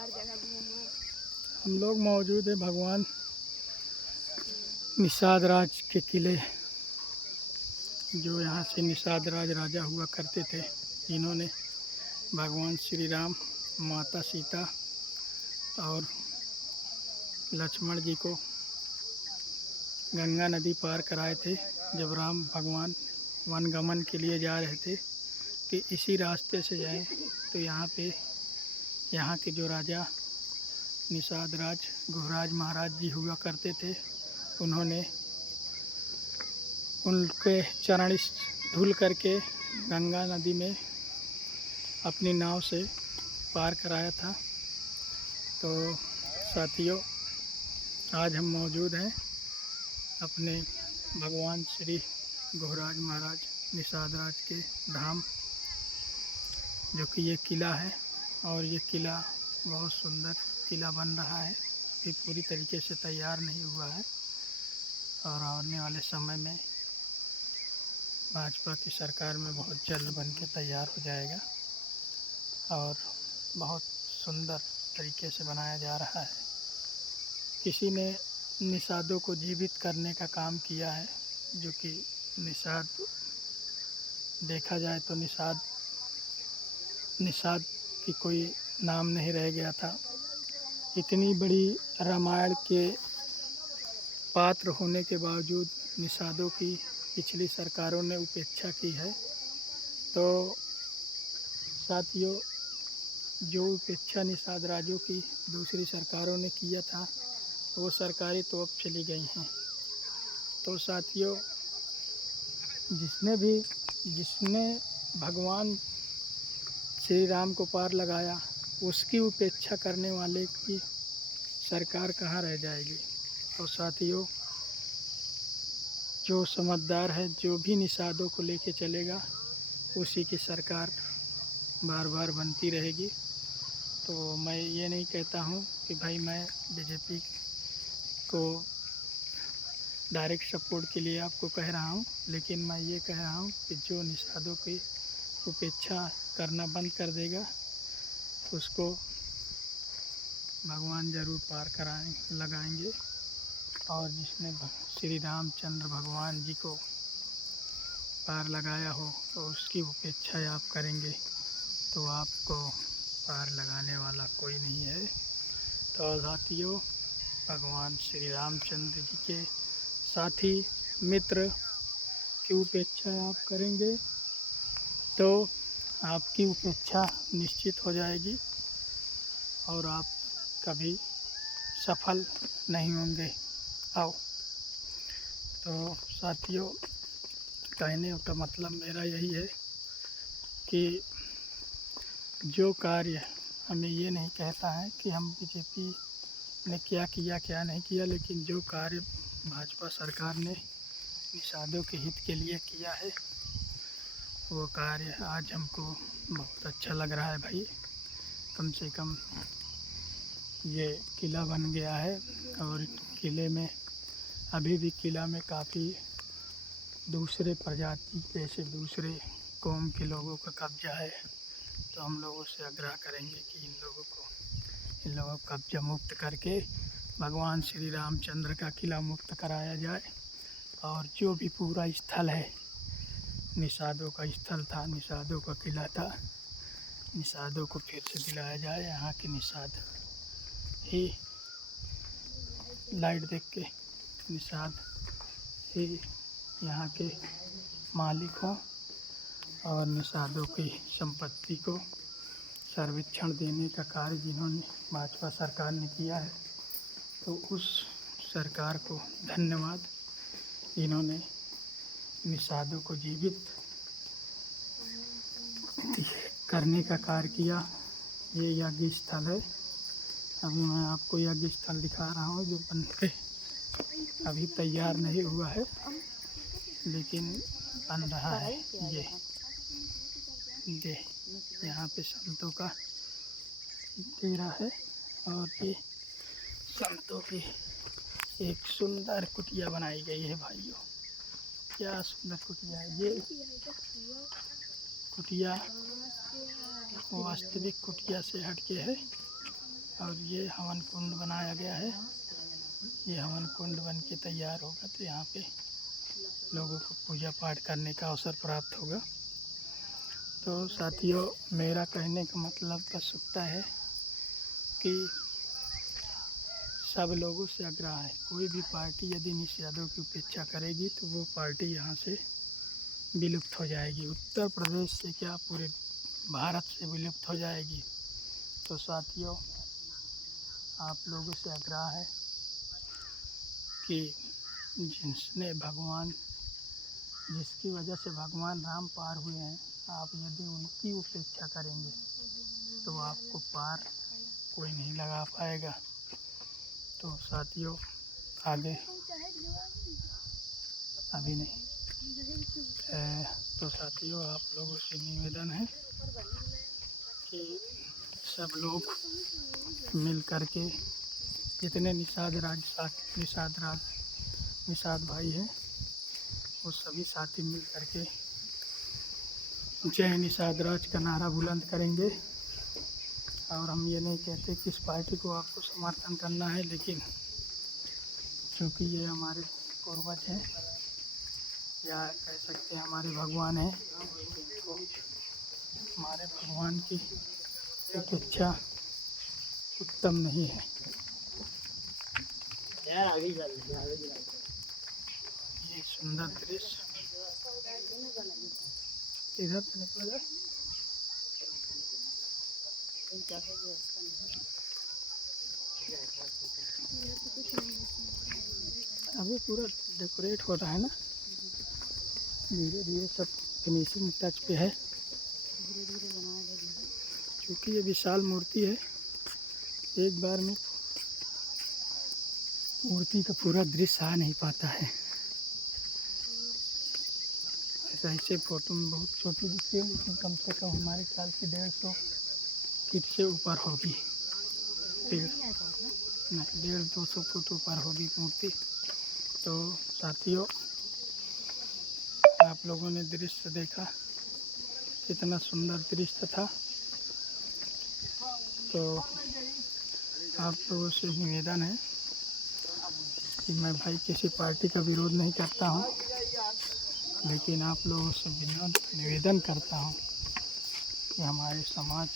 हम लोग मौजूद है भगवान निषाद राज के किले, जो यहाँ से निषाद राज राजा हुआ करते थे, जिन्होंने भगवान श्री राम, माता सीता और लक्ष्मण जी को गंगा नदी पार कराए थे। जब राम भगवान वनगमन के लिए जा रहे थे कि इसी रास्ते से जाएं, तो यहाँ के जो राजा निषाद राज गुहराज महाराज जी हुआ करते थे, उन्होंने उनके चरण धुल करके गंगा नदी में अपनी नाव से पार कराया था। तो साथियों, आज हम मौजूद हैं अपने भगवान श्री गुहराज महाराज निषाद राज के धाम, जो कि ये किला है। और ये किला बहुत सुंदर किला बन रहा है, अभी पूरी तरीके से तैयार नहीं हुआ है और आने वाले समय में भाजपा की सरकार में बहुत जल्द बन के तैयार हो जाएगा और बहुत सुंदर तरीके से बनाया जा रहा है। किसी ने निषादों को जीवित करने का काम किया है, जो कि निषाद देखा जाए तो निषाद की कोई नाम नहीं रह गया था। इतनी बड़ी रामायण के पात्र होने के बावजूद निषादों की पिछली सरकारों ने उपेक्षा की है। तो साथियों, जो उपेक्षा निषाद राजों की दूसरी सरकारों ने किया था, वो सरकारें तो अब चली गई हैं। तो साथियों, जिसने भगवान श्री राम को पार लगाया, उसकी उपेक्षा करने वाले की सरकार कहाँ रह जाएगी। और साथियों, जो समझदार है, जो भी निषादों को लेके चलेगा, उसी की सरकार बार बार बनती रहेगी। तो मैं ये नहीं कहता हूँ कि भाई मैं बीजेपी को डायरेक्ट सपोर्ट के लिए आपको कह रहा हूँ, लेकिन मैं ये कह रहा हूँ कि जो निषादों की उपेक्षा करना बंद कर देगा, उसको भगवान ज़रूर पार लगाएंगे। और जिसने श्री रामचंद्र भगवान जी को पार लगाया हो, तो उसकी उपेक्षा आप करेंगे तो आपको पार लगाने वाला कोई नहीं है। तो साथियों, भगवान श्री रामचंद्र जी के साथी मित्र की उपेक्षा आप करेंगे तो आपकी उपेक्षा निश्चित हो जाएगी और आप कभी सफल नहीं होंगे। आओ। तो साथियों, कहने का मतलब मेरा यही है कि जो कार्य, हमें ये नहीं कहता है कि हम बीजेपी ने क्या किया क्या नहीं किया, लेकिन जो कार्य भाजपा सरकार ने निषादों के हित के लिए किया है, वो कार्य आज हमको बहुत अच्छा लग रहा है भाई। कम से कम ये किला बन गया है और किले में अभी भी किला में काफ़ी दूसरे प्रजाति जैसे दूसरे कौम के लोगों का कब्जा है। तो हम लोगों से आग्रह करेंगे कि इन लोगों को कब्जा मुक्त करके भगवान श्री रामचंद्र का किला मुक्त कराया जाए। और जो भी पूरा स्थल है, निषादों का स्थल था, निषादों का किला था, निषादों को फिर से दिलाया जाए। यहाँ के निषाद ही लाइट देख के निषाद ही यहाँ के मालिक हों और निषादों की संपत्ति को सर्वेक्षण देने का कार्य जिन्होंने भाजपा सरकार ने किया है, तो उस सरकार को धन्यवाद, जिन्होंने निषादों को जीवित करने का कार्य किया। ये यज्ञ स्थल है। अभी मैं आपको यज्ञ स्थल दिखा रहा हूँ, जो बन के अभी तैयार नहीं हुआ है, लेकिन बन रहा है। ये यहाँ पे संतों का डेरा है और ये संतों की एक सुंदर कुटिया बनाई गई है भाइयों। क्या सुंदर कुटिया है ये। कुटिया वास्तविक कुटिया से हटके है और ये हवन कुंड बनाया गया है। ये हवन कुंड बन के तैयार होगा तो यहाँ पे लोगों को पूजा पाठ करने का अवसर प्राप्त होगा। तो साथियों, मेरा कहने का मतलब बस उतना है कि सब लोगों से आग्रह है, कोई भी पार्टी यदि निषेधों की उपेक्षा करेगी तो वो पार्टी यहाँ से विलुप्त हो जाएगी। उत्तर प्रदेश से क्या, पूरे भारत से विलुप्त हो जाएगी। तो साथियों, आप लोगों से आग्रह है कि जिसकी वजह से भगवान राम पार हुए हैं, आप यदि उनकी उपेक्षा करेंगे तो आपको पार कोई नहीं लगा पाएगा। तो साथियों, आगे अभी नहीं। तो साथियों, आप लोगों से निवेदन है कि सब लोग मिल कर के, जितने निषाद भाई हैं, वो सभी साथी मिल कर के जय निषाद राज का नारा बुलंद करेंगे। और हम ये नहीं कहते किस पार्टी को आपको समर्थन करना है, लेकिन क्योंकि ये हमारे पूर्वज हैं, या कह सकते हैं हमारे भगवान हैं, तो हमारे भगवान की एक इच्छा उत्तम नहीं है। ये सुंदर दृश्य इधर से निकल जाए। अभी पूरा डेकोरेट हो रहा है ना, धीरे धीरे सब फिनिशिंग टच पे है। क्योंकि ये विशाल मूर्ति है, एक बार में मूर्ति का पूरा दृश्य आ नहीं पाता है। ऐसे फोटो में बहुत छोटी दिखती है, लेकिन कम से कम हमारे ख्याल से 150 फीट से ऊपर होगी। 150-200 फुट ऊपर होगी मूर्ति। तो साथियों, आप लोगों ने दृश्य देखा, कितना सुंदर दृश्य था। तो आप लोगों से निवेदन है कि मैं भाई किसी पार्टी का विरोध नहीं करता हूँ, लेकिन आप लोगों से निवेदन करता हूँ कि हमारे समाज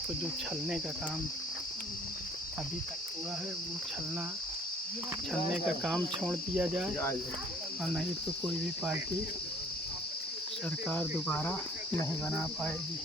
को जो छलने का काम अभी तक हुआ है, वो छलने का काम छोड़ दिया जाए, और नहीं तो कोई भी पार्टी सरकार दोबारा नहीं बना पाएगी।